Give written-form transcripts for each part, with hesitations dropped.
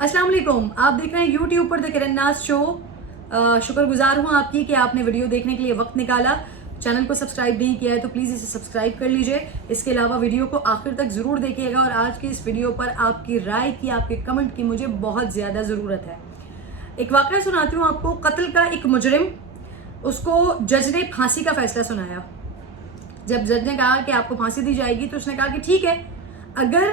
अस्सलाम वालेकुम, आप देख रहे हैं यूट्यूब पर द किरण नाज शो। शुक्रगुजार हूँ आपकी कि आपने वीडियो देखने के लिए वक्त निकाला। चैनल को सब्सक्राइब नहीं किया है तो प्लीज़ इसे सब्सक्राइब कर लीजिए। इसके अलावा वीडियो को आखिर तक ज़रूर देखिएगा और आज की इस वीडियो पर आपकी राय की, आपके कमेंट की मुझे बहुत ज़्यादा ज़रूरत है। एक वाक़या सुनाती हूँ आपको। कत्ल का एक मुजरिम, उसको जज ने फांसी का फैसला सुनाया। जब जज ने कहा कि आपको फांसी दी जाएगी तो उसने कहा कि ठीक है, अगर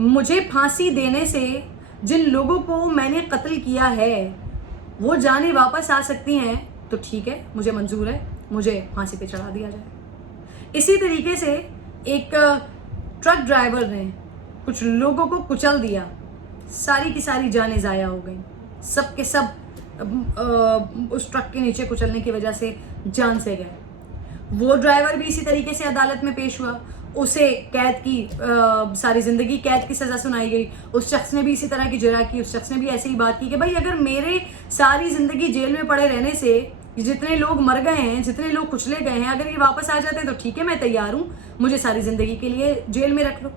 मुझे फांसी देने से जिन लोगों को मैंने कत्ल किया है वो जाने वापस आ सकती हैं तो ठीक है, मुझे मंजूर है, मुझे फांसी पे चढ़ा दिया जाए। इसी तरीके से एक ट्रक ड्राइवर ने कुछ लोगों को कुचल दिया, सारी की सारी जानें ज़ाया हो गई, सब के सब उस ट्रक के नीचे कुचलने की वजह से जान से गए। वो ड्राइवर भी इसी तरीके से अदालत में पेश हुआ, उसे कैद की सारी ज़िंदगी कैद की सज़ा सुनाई गई। उस शख्स ने भी इसी तरह की जरा की, उस शख्स ने भी ऐसे ही बात की कि भाई अगर मेरे सारी ज़िंदगी जेल में पड़े रहने से जितने लोग मर गए हैं, जितने लोग कुचले गए हैं, अगर ये वापस आ जाते हैं तो ठीक है, मैं तैयार हूँ, मुझे सारी ज़िंदगी के लिए जेल में रख लो।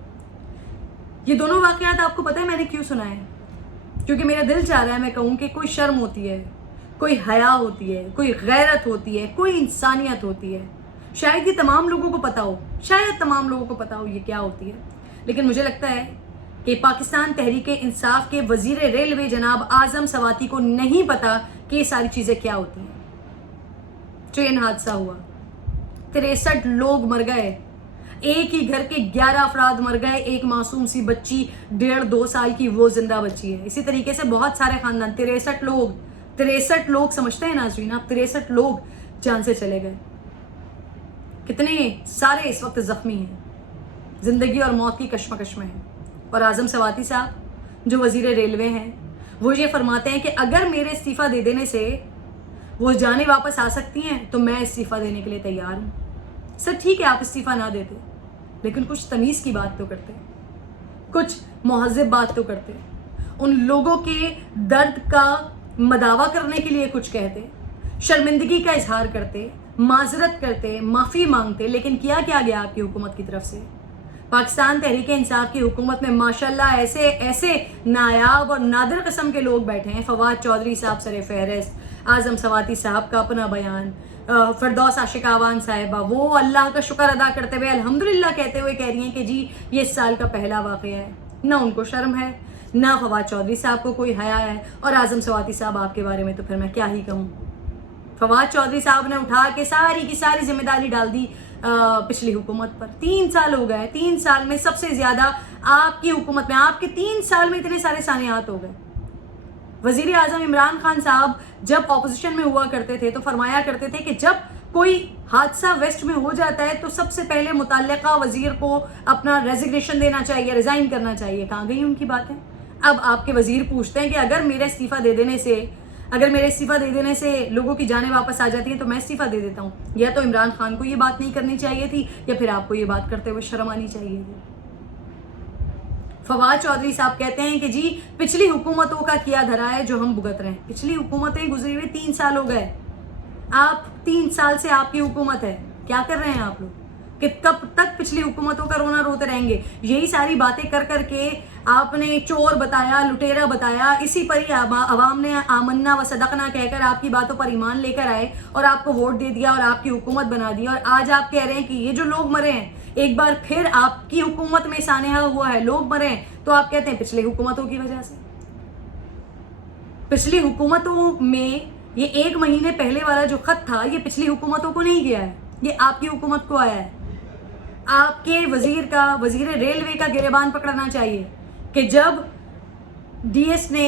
ये दोनों वाक़यात आपको पता है मैंने क्यों सुनाए? क्योंकि मेरा दिल चाह रहा है मैं कहूँ कि कोई शर्म होती है, कोई हया होती है, कोई गैरत होती है, कोई इंसानियत होती है। शायद ये तमाम लोगों को पता हो, शायद तमाम लोगों को पता हो ये क्या होती है, लेकिन मुझे लगता है कि पाकिस्तान तहरीक इंसाफ के वजीर रेलवे जनाब आजम सवाती को नहीं पता कि ये सारी चीज़ें क्या होती हैं। ट्रेन हादसा हुआ, 63 लोग मर गए, एक ही घर के 11 अफराद मर गए, एक मासूम सी बच्ची 1.5-2 साल की वो जिंदा बची है। इसी तरीके से बहुत सारे खानदान, 63 लोग समझते हैं नाज़रीन आप, 63 लोग जान से चले गए। कितने सारे इस वक्त ज़ख्मी हैं, ज़िंदगी और मौत की कश्मकश में हैं। और आज़म सवाती साहब जो वज़ीर रेलवे हैं, वो ये फरमाते हैं कि अगर मेरे इस्तीफ़ा दे देने से वो जाने वापस आ सकती हैं तो मैं इस्तीफ़ा देने के लिए तैयार हूँ। सर ठीक है, आप इस्तीफ़ा ना देते, लेकिन कुछ तमीज़ की बात तो करते, कुछ मुहज़्ज़ब बात तो करते, उन लोगों के दर्द का मदावा करने के लिए कुछ कहते, शर्मिंदगी का इजहार करते, माजरत करते, माफ़ी मांगते। लेकिन किया क्या गया आपकी हुकूमत की तरफ से? पाकिस्तान तहरीक इंसाफ की हुकूमत में माशाल्लाह ऐसे ऐसे नायाब और नादिर किस्म के लोग बैठे हैं। फवाद चौधरी साहब सर फहरिस्त, आज़म सवाती साहब का अपना बयान, फिरदौस आशिकावान साहिबा, वो अल्लाह का शुक्र अदा करते हुए अल्हम्दुलिल्लाह कहते हुए कह रही हैं कि जी ये इस साल का पहला वाक़या है। ना उनको शर्म है, ना फवाद चौधरी साहब को कोई हया है, और आज़म सवाती साहब आपके बारे में तो फिर मैं क्या ही कहूँ। फवाद चौधरी साहब ने उठा के सारी की सारी जिम्मेदारी डाल दी पिछली हुकूमत पर। 3 साल हो गए, 3 साल में सबसे ज़्यादा आपकी हुकूमत में, आपके 3 साल में इतने सारे सानियात हो गए। वज़ीर आज़म इमरान खान साहब जब अपोजिशन में हुआ करते थे तो फरमाया करते थे कि जब कोई हादसा वेस्ट में हो जाता है तो सबसे पहले मुतल्लिका वज़ीर को अपना रेजिग्नेशन देना चाहिए, रिज़ाइन करना चाहिए। कहाँ गई उनकी बातें? अब आपके वज़ीर पूछते हैं कि अगर मेरे इस्तीफ़ा दे देने से लोगों की जानें वापस आ जाती हैं तो मैं इस्तीफ़ा दे देता हूँ। या तो इमरान खान को ये बात नहीं करनी चाहिए थी, या फिर आपको ये बात करते हुए शर्म आनी चाहिए थी। फवाद चौधरी साहब कहते हैं कि जी पिछली हुकूमतों का किया धरा है जो हम भुगत रहे हैं। पिछली हुकूमतें गुजरे हुए 3 साल हो गए, आप 3 साल से आपकी हुकूमत है, क्या कर रहे हैं आप लोग? कि कब तक पिछली हुकूमतों का रोना रोते रहेंगे? यही सारी बातें कर करके आपने चोर बताया, लुटेरा बताया, इसी पर ही आवाम ने आमन्ना व सदकना कहकर आपकी बातों पर ईमान लेकर आए और आपको वोट दे दिया और आपकी हुकूमत बना दी। और आज आप कह रहे हैं कि ये जो लोग मरे हैं, एक बार फिर आपकी हुकूमत में सानेहा हुआ है, लोग मरे हैं, तो आप कहते हैं पिछली हुकूमतों की वजह से। पिछली हुकूमतों में ये 1 महीने पहले वाला जो खत था ये पिछली हुकूमतों को नहीं गया है, ये आपकी हुकूमत को आया है। आपके वजीर रेलवे का गिरेबान पकड़ना चाहिए कि जब डीएस ने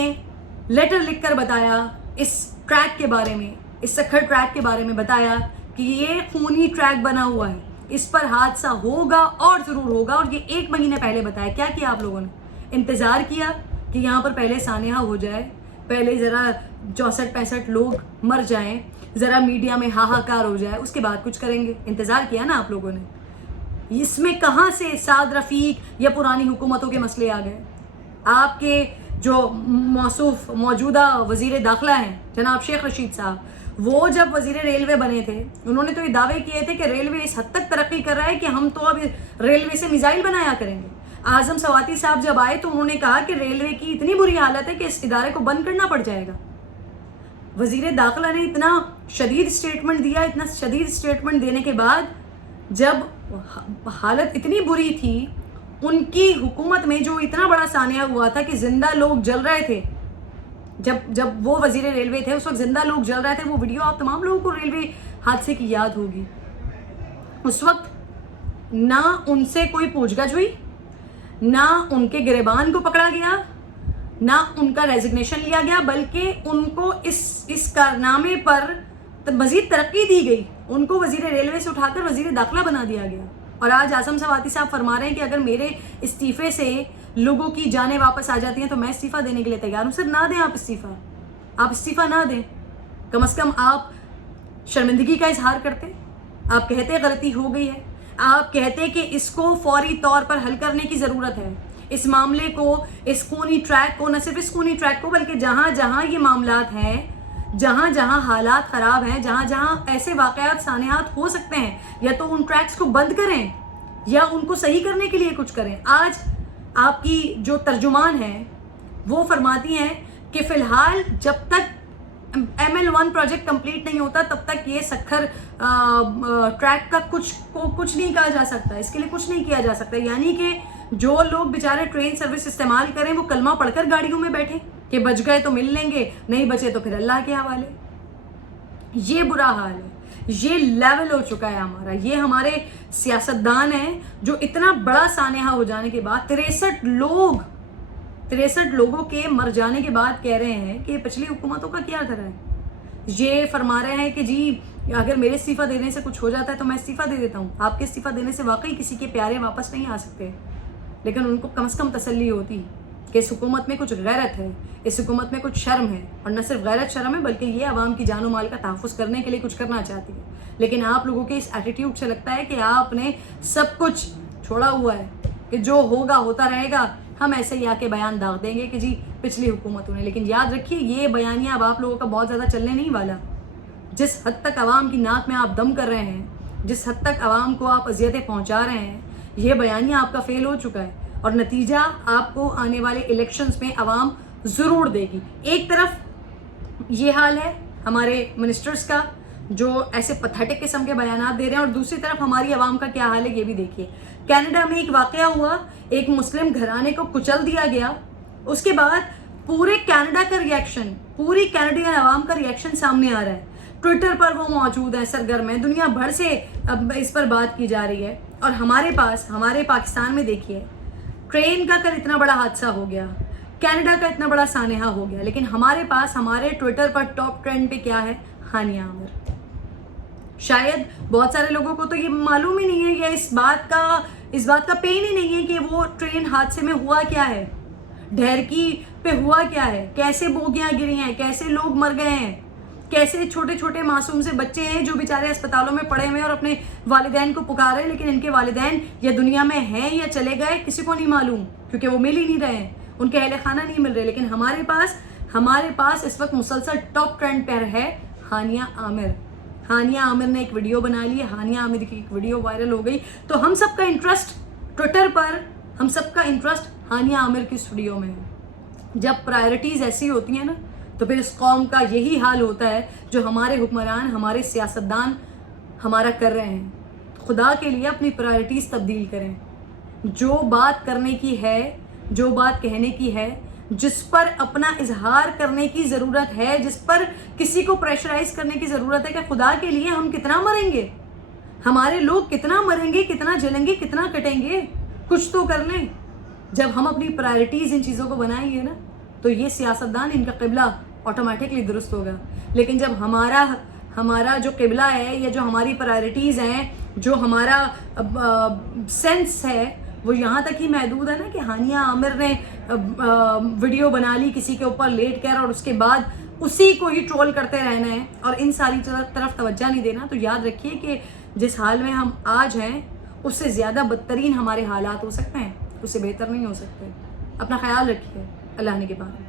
लेटर लिखकर बताया इस ट्रैक के बारे में, इस सखर ट्रैक के बारे में बताया कि ये खूनी ट्रैक बना हुआ है, इस पर हादसा होगा और ज़रूर होगा, और ये 1 महीने पहले बताया। क्या किया आप लोगों ने? इंतज़ार किया कि यहाँ पर पहले सानेहा हो जाए, पहले ज़रा 64-65 लोग मर जाएं, ज़रा मीडिया में हाहाकार हो जाए, उसके बाद कुछ करेंगे। इंतज़ार किया ना आप लोगों ने। इसमें कहाँ से साद रफ़ीक या पुरानी हुकूमतों के मसले आ गए? आपके जो मौसूफ मौजूदा वज़ीर दाखिला हैं जनाब शेख रशीद साहब, वो जब वज़ीर रेलवे बने थे उन्होंने तो ये दावे किए थे कि रेलवे इस हद तक तरक्की कर रहा है कि हम तो अब रेलवे से मिसाइल बनाया करेंगे। आज़म सवाती साहब जब आए तो उन्होंने कहा कि रेलवे की इतनी बुरी हालत है कि इस इदारे को बंद करना पड़ जाएगा। वज़ीर दाखिला ने इतना शदीद स्टेटमेंट दिया, इतना शदीद स्टेटमेंट देने के बाद जब हालत इतनी बुरी थी, उनकी हुकूमत में जो इतना बड़ा सानिया हुआ था कि जिंदा लोग जल रहे थे, जब वो वज़ीर रेलवे थे उस वक्त जिंदा लोग जल रहे थे। वो वीडियो आप तमाम लोगों को रेलवे हादसे की याद होगी। उस वक्त ना उनसे कोई पूछगछ हुई, ना उनके गिरबान को पकड़ा गया, ना उनका रेजिग्नेशन लिया गया, बल्कि उनको इस कारनामे पर मज़ीद तरक्की दी गई। उनको वज़ीर रेलवे से उठाकर वज़ीर दाखिला बना दिया गया। और आज आज़म सवाती साहब फरमा रहे हैं कि अगर मेरे इस्तीफ़े से लोगों की जानें वापस आ जाती हैं तो मैं इस्तीफ़ा देने के लिए तैयार हूँ। सर ना दें आप इस्तीफ़ा ना दें, कम से कम आप शर्मिंदगी का इजहार करते, आप कहते गलती हो गई है, आप कहते कि इसको फौरी तौर पर हल करने की ज़रूरत है, इस मामले को, इस खूनी ट्रैक को, न सिर्फ इस खूनी ट्रैक को बल्कि जहाँ जहाँ ये मामलात हैं, जहाँ जहाँ हालात ख़राब हैं, जहाँ जहाँ ऐसे वाक़यात सानियात हो सकते हैं, या तो उन ट्रैक्स को बंद करें या उनको सही करने के लिए कुछ करें। आज आपकी जो तर्जुमान है वो फरमाती हैं कि फ़िलहाल जब तक ML1 प्रोजेक्ट कंप्लीट नहीं होता तब तक ये सखर ट्रैक का कुछ नहीं कहा जा सकता, इसके लिए कुछ नहीं किया जा सकता। यानी कि जो लोग बेचारे ट्रेन सर्विस इस्तेमाल करें वो कलमा पढ़कर गाड़ियों में बैठे कि बच गए तो मिल लेंगे, नहीं बचे तो फिर अल्लाह के हवाले। ये बुरा हाल है, ये लेवल हो चुका है हमारा। ये हमारे सियासतदान हैं जो इतना बड़ा सानिया हो जाने के बाद 63 लोगों के मर जाने के बाद कह रहे हैं कि पिछली हुकूमतों का क्या करा है। ये फरमा रहे हैं कि जी अगर मेरे इस्तीफ़ा देने से कुछ हो जाता है तो मैं इस्तीफ़ा दे देता हूँ। आपके इस्तीफ़ा देने से वाकई किसी के प्यारे वापस नहीं आ सकते, लेकिन उनको कम से कम तसल्ली होती कि इस हुकूमत में कुछ गैरत है, इस हुकूमत में कुछ शर्म है, और न सिर्फ गैरत शर्म है बल्कि ये आवाम की जान माल का तहफ़्फ़ुज़ करने के लिए कुछ करना चाहती है। लेकिन आप लोगों के इस एटीट्यूड से लगता है कि आपने सब कुछ छोड़ा हुआ है कि जो होगा होता रहेगा, हम ऐसे ही आके बयान दाग देंगे कि जी पिछली हुकूमतों ने। लेकिन याद रखिए ये बयानिया अब आप लोगों का बहुत ज़्यादा चलने नहीं वाला। जिस हद तक आवाम की नाक में आप दम कर रहे हैं, जिस हद तक आवाम को आप अजियतें पहुँचा रहे हैं, ये बयानिया आपका फेल हो चुका है और नतीजा आपको आने वाले इलेक्शंस में आवाम ज़रूर देगी। एक तरफ ये हाल है हमारे मिनिस्टर्स का जो ऐसे पथेटिक किस्म के बयानात दे रहे हैं, और दूसरी तरफ हमारी आवाम का क्या हाल है ये भी देखिए। कनाडा में एक वाक़या हुआ, एक मुस्लिम घराने को कुचल दिया गया, उसके बाद पूरे कनाडा का रिएक्शन, पूरी कैनेडियन आवाम का रिएक्शन सामने आ रहा है। ट्विटर पर वो मौजूद है, सरगर्म है, दुनिया भर से अब इस पर बात की जा रही है। और हमारे पास, हमारे पाकिस्तान में देखिए, ट्रेन का कल इतना बड़ा हादसा हो गया, कनाडा का इतना बड़ा सानेहा हो गया, लेकिन हमारे पास हमारे ट्विटर पर टॉप ट्रेंड पे क्या है? हानिया आमिर। शायद बहुत सारे लोगों को तो ये मालूम ही नहीं है, या इस बात का पेन ही नहीं है कि वो ट्रेन हादसे में हुआ क्या है, ढेरकी पे हुआ क्या है, कैसे बोगियां गिरी हैं, कैसे लोग मर गए हैं, कैसे छोटे छोटे मासूम से बच्चे हैं जो बेचारे अस्पतालों में पड़े हुए हैं और अपने वालिदैन को पुकार रहे हैं, लेकिन इनके वालिदैन या दुनिया में हैं या चले गए किसी को नहीं मालूम, क्योंकि वो मिल ही नहीं रहे हैं, उनके अहले खाना नहीं मिल रहे। लेकिन हमारे पास इस वक्त मुसलसल टॉप ट्रेंड पर है हानिया आमिर। हानिया आमिर ने एक वीडियो बना ली, हानिया आमिर की एक वीडियो वायरल हो गई, तो हम सबका इंटरेस्ट ट्विटर पर, हम सबका इंटरेस्ट हानिया आमिर की इस वीडियो में है। जब प्रायोरिटीज़ ऐसी होती हैं ना, तो फिर इस कौम का यही हाल होता है जो हमारे हुक्मरान, हमारे सियासतदान हमारा कर रहे हैं। खुदा के लिए अपनी प्रायोरिटीज़ तब्दील करें। जो बात करने की है, जो बात कहने की है, जिस पर अपना इजहार करने की ज़रूरत है, जिस पर किसी को प्रेशराइज करने की ज़रूरत है कि खुदा के लिए हम कितना मरेंगे, हमारे लोग कितना मरेंगे, कितना जलेंगे, कितना कटेंगे, कुछ तो कर लें। जब हम अपनी प्रायोरिटीज़ इन चीज़ों को बनाएंगे ना, तो ये सियासतदान, इनका किबला ऑटोमेटिकली दुरुस्त होगा। लेकिन जब हमारा जो किबला है, या जो हमारी प्रायोरिटीज़ हैं, जो हमारा सेंस है, वो यहाँ तक ही महदूद है ना कि हानिया आमिर ने वीडियो बना ली किसी के ऊपर लेट कर, और उसके बाद उसी को ही ट्रोल करते रहना है और इन सारी तरफ तवज्जो नहीं देना, तो याद रखिए कि जिस हाल में हम आज हैं उससे ज़्यादा बदतरीन हमारे हालात हो सकते हैं, उससे बेहतर नहीं हो सकते। अपना ख्याल रखिए। अल्लाह ने के बाद।